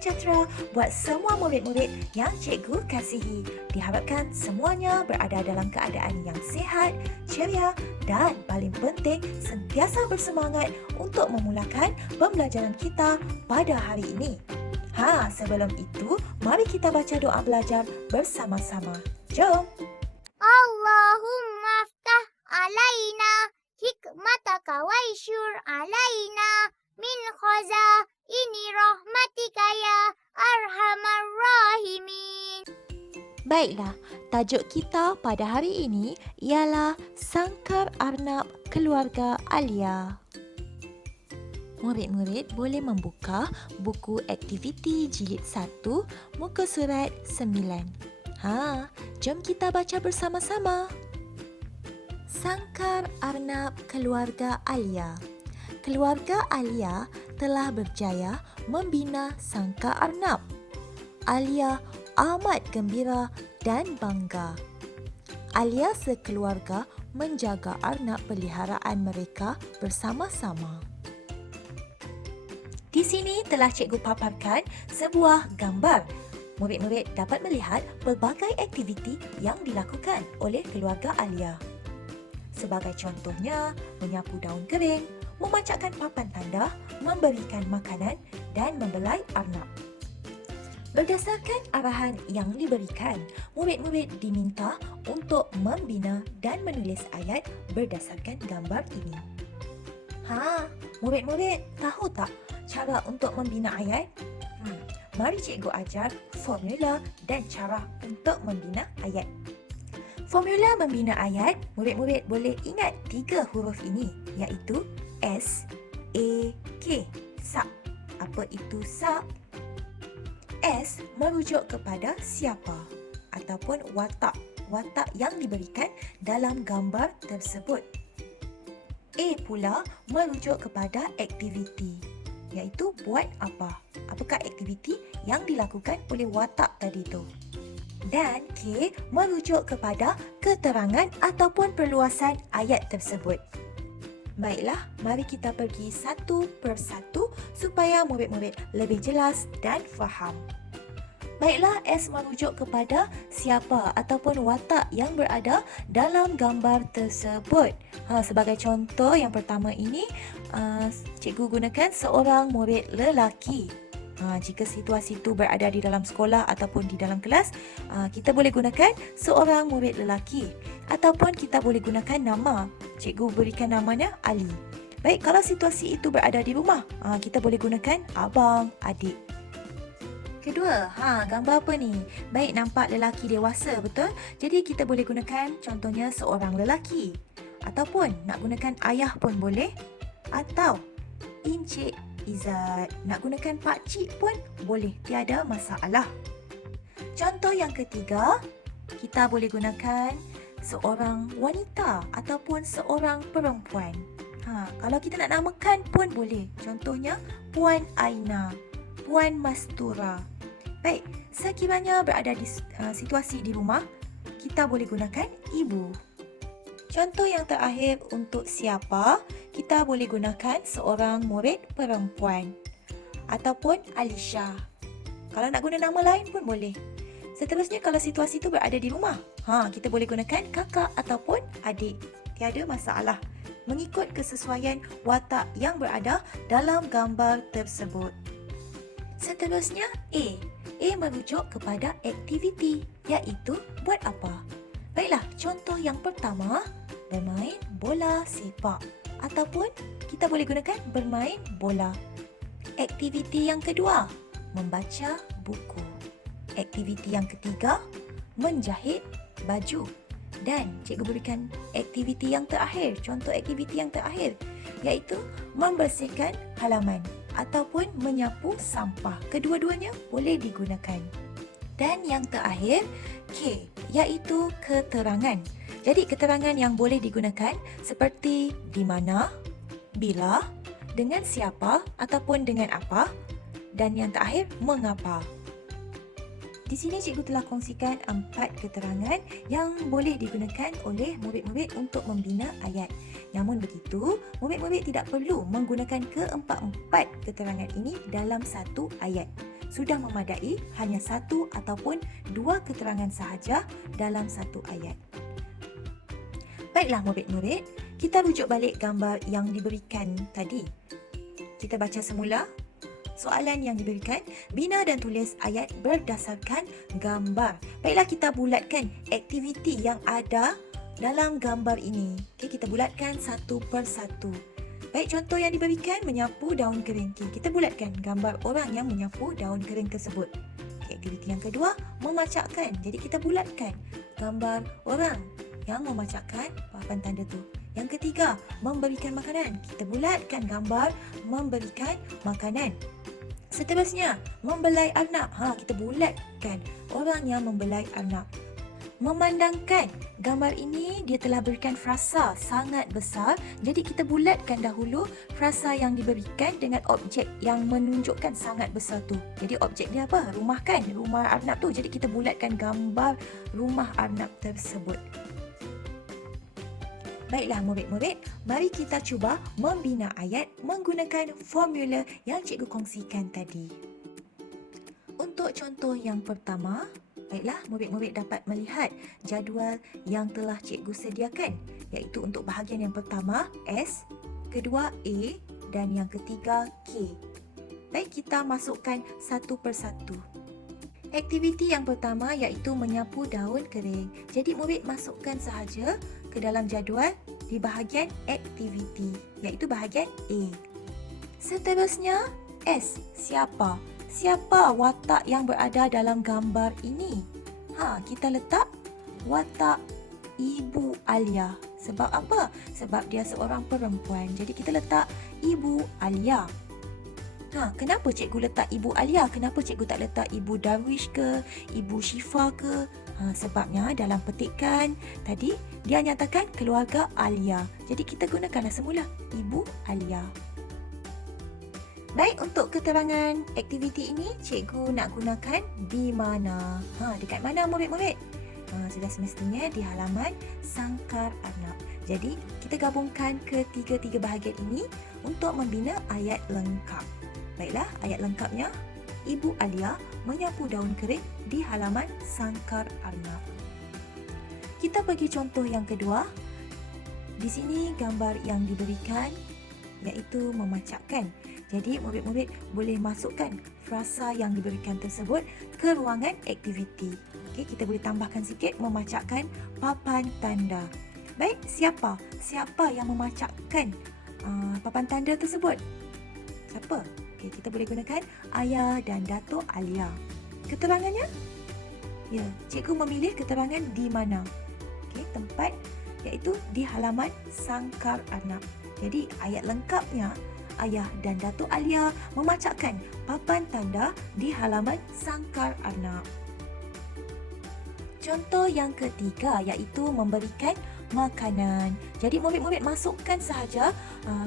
sejahtera buat semua murid-murid yang cikgu kasihi. Diharapkan semuanya berada dalam keadaan yang sihat, ceria dan paling penting sentiasa bersemangat untuk memulakan pembelajaran kita pada hari ini. Sebelum itu, mari kita baca doa belajar bersama-sama. Jom! Allahumma aftah alaina hikmataka waishur alaina min khazaini rahmatika ya arhamar rahimin. Baiklah, tajuk kita pada hari ini ialah Sangkar Arnab Keluarga Alia. Murid-murid boleh membuka buku aktiviti jilid 1, muka surat 9. Jom kita baca bersama-sama. Sangkar Arnab Keluarga Alia. Keluarga Alia telah berjaya membina Sangkar Arnab. Alia amat gembira dan bangga. Alia sekeluarga menjaga arnab peliharaan mereka bersama-sama. Di sini telah cikgu paparkan sebuah gambar. Murid-murid dapat melihat pelbagai aktiviti yang dilakukan oleh keluarga Alia. Sebagai contohnya, menyapu daun kering, memacakkan papan tanda, memberikan makanan dan membelai arnab. Berdasarkan arahan yang diberikan, murid-murid diminta untuk membina dan menulis ayat berdasarkan gambar ini. Murid-murid tahu tak cara untuk membina ayat? Mari cikgu ajar formula dan cara untuk membina ayat. Formula membina ayat, murid-murid boleh ingat 3 huruf ini, iaitu S, A, K, SAK. Apa itu SAK? S merujuk kepada siapa ataupun watak yang diberikan dalam gambar tersebut. A pula merujuk kepada aktiviti, iaitu buat apa. Apakah aktiviti yang dilakukan oleh watak tadi tu. Dan K merujuk kepada keterangan ataupun perluasan ayat tersebut. Baiklah, mari kita pergi satu persatu supaya murid-murid lebih jelas dan faham. Baiklah, S merujuk kepada siapa ataupun watak yang berada dalam gambar tersebut. Sebagai contoh yang pertama ini, cikgu gunakan seorang murid lelaki. Jika situasi itu berada di dalam sekolah ataupun di dalam kelas, kita boleh gunakan seorang murid lelaki. Ataupun kita boleh gunakan nama. Cikgu berikan namanya Ali. Baik, kalau situasi itu berada di rumah, kita boleh gunakan abang, adik. Kedua, gambar apa ni? Baik, nampak lelaki dewasa, betul? Jadi kita boleh gunakan contohnya seorang lelaki. Ataupun nak gunakan ayah pun boleh. Atau Encik Izzat. Nak gunakan pakcik pun boleh, tiada masalah. Contoh yang ketiga, kita boleh gunakan seorang wanita ataupun seorang perempuan. Kalau kita nak namakan pun boleh. Contohnya Puan Aina, Puan Mastura. Baik, sekiranya berada di situasi di rumah, kita boleh gunakan ibu. Contoh yang terakhir untuk siapa, kita boleh gunakan seorang murid perempuan ataupun Alisha. Kalau nak guna nama lain pun boleh. Seterusnya, kalau situasi itu berada di rumah, kita boleh gunakan kakak ataupun adik. Tiada masalah. Mengikut kesesuaian watak yang berada dalam gambar tersebut. Seterusnya, A. A merujuk kepada aktiviti, iaitu buat apa. Baiklah, contoh yang pertama, bermain bola sepak ataupun kita boleh gunakan bermain bola. Aktiviti yang kedua, membaca buku. Aktiviti yang ketiga, menjahit baju. Dan cikgu berikan aktiviti yang terakhir, contoh aktiviti yang terakhir, iaitu membersihkan halaman ataupun menyapu sampah. Kedua-duanya boleh digunakan. Dan yang terakhir, K, iaitu keterangan. Jadi keterangan yang boleh digunakan seperti di mana, bila, dengan siapa ataupun dengan apa, dan yang terakhir, mengapa. Di sini cikgu telah kongsikan 4 keterangan yang boleh digunakan oleh murid-murid untuk membina ayat. Namun begitu, murid-murid tidak perlu menggunakan keempat-empat keterangan ini dalam satu ayat. sudah memadai hanya satu ataupun dua keterangan sahaja dalam satu ayat. Baiklah murid-murid, kita rujuk balik gambar yang diberikan tadi. Kita baca semula. Soalan yang diberikan, bina dan tulis ayat berdasarkan gambar. Baiklah, kita bulatkan aktiviti yang ada dalam gambar ini. Okey, kita bulatkan satu persatu. Baik, contoh yang diberikan, menyapu daun kering. Okey, kita bulatkan gambar orang yang menyapu daun kering tersebut. Okey, aktiviti yang kedua, memacakkan. Jadi kita bulatkan gambar orang yang memacakkan papan tanda tu. Yang ketiga, memberikan makanan. Kita bulatkan gambar memberikan makanan. Seterusnya, membelai arnab. Kita bulatkan orang yang membelai arnab. Memandangkan. Gambar ini dia telah berikan frasa sangat besar. Jadi kita bulatkan dahulu frasa yang diberikan dengan objek yang menunjukkan sangat besar tu. Jadi objek dia apa? Rumah kan? Rumah arnab tu. Jadi kita bulatkan gambar rumah arnab tersebut. Baiklah murid-murid, mari kita cuba membina ayat menggunakan formula yang cikgu kongsikan tadi. Untuk contoh yang pertama, baiklah murid-murid dapat melihat jadual yang telah cikgu sediakan, iaitu untuk bahagian yang pertama S, kedua A dan yang ketiga K. Baik, kita masukkan satu persatu. Aktiviti yang pertama iaitu menyapu daun kering. Jadi murid masukkan sahaja ke dalam jadual di bahagian aktiviti, iaitu bahagian A. Seterusnya, S. Siapa? Siapa watak yang berada dalam gambar ini? Kita letak watak Ibu Alia. Sebab apa? Sebab dia seorang perempuan. Jadi kita letak Ibu Alia. Kenapa cikgu letak Ibu Alia? Kenapa cikgu tak letak Ibu Darwish ke? Ibu Syifa ke? Sebabnya dalam petikan tadi dia nyatakan keluarga Alia. Jadi kita gunakanlah semula Ibu Alia. Baik, untuk keterangan aktiviti ini cikgu nak gunakan di mana? Dekat mana murid-murid? Sudah semestinya di halaman Sangkar Arnab. Jadi kita gabungkan ketiga-tiga bahagian ini untuk membina ayat lengkap. Baiklah, ayat lengkapnya, Ibu Alia menyapu daun kering di halaman Sangkar Arnab. Kita pergi contoh yang kedua. Di sini gambar yang diberikan iaitu memacakkan. Jadi murid-murid boleh masukkan frasa yang diberikan tersebut ke ruangan aktiviti. Okey, kita boleh tambahkan sikit memacakkan papan tanda. Baik, siapa? Siapa yang memacakkan papan tanda tersebut? Siapa? Okey, kita boleh gunakan Ayah dan Datuk Alia. Keterangannya? Ya, cikgu memilih keterangan di mana. Okey, tempat iaitu di halaman Sangkar Arnab. Jadi ayat lengkapnya, Ayah dan Datuk Alia memacakkan papan tanda di halaman Sangkar Arnab. Contoh yang ketiga iaitu memberikan makanan. Jadi murid-murid masukkan sahaja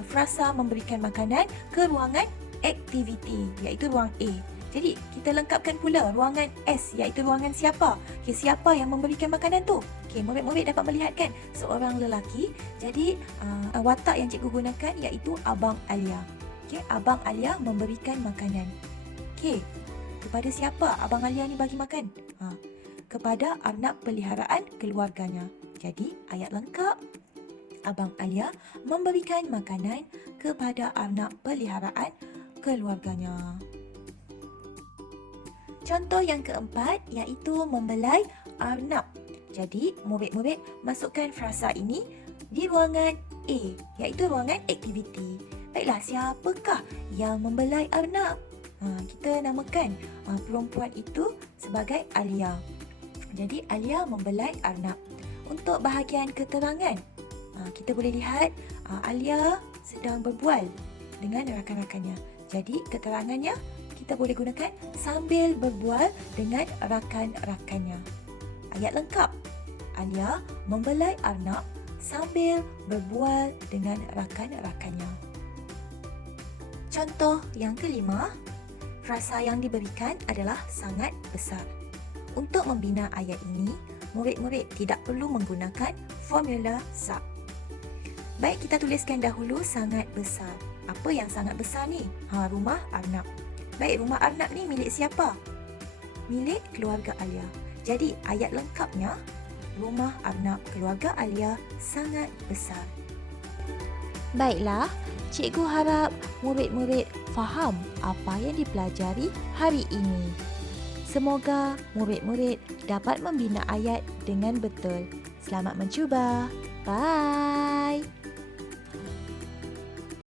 frasa memberikan makanan ke ruangan aktiviti iaitu ruang A. Jadi kita lengkapkan pula ruangan S iaitu ruangan siapa. Okay, siapa yang memberikan makanan tu? Okay, murid-murid dapat melihatkan seorang lelaki. Jadi watak yang cikgu gunakan iaitu Abang Alia. Okay, Abang Alia memberikan makanan. Okay, kepada siapa Abang Alia ni bagi makan? Kepada arnab peliharaan keluarganya. Jadi ayat lengkap, Abang Alia memberikan makanan kepada arnab peliharaan keluarganya. Contoh yang keempat iaitu membelai arnab. Jadi murid-murid masukkan frasa ini di ruangan A iaitu ruangan aktiviti. Baiklah, siapakah yang membelai arnab? Kita namakan perempuan itu sebagai Alia. Jadi Alia membelai arnab. Untuk bahagian keterangan, kita boleh lihat Alia sedang berbual dengan rakan-rakannya. Jadi keterangannya kita boleh gunakan sambil berbual dengan rakan-rakannya. Ayat lengkap, Alia membelai arnab sambil berbual dengan rakan-rakannya. Contoh yang kelima, frasa yang diberikan adalah sangat besar. Untuk membina ayat ini, murid-murid tidak perlu menggunakan formula SAP. Baik, kita tuliskan dahulu sangat besar. Apa yang sangat besar ni? Rumah arnab. Baik, rumah Arnab ni milik siapa? Milik keluarga Alia. Jadi ayat lengkapnya, rumah Arnab keluarga Alia sangat besar. Baiklah, cikgu harap murid-murid faham apa yang dipelajari hari ini. Semoga murid-murid dapat membina ayat dengan betul. Selamat mencuba. Bye.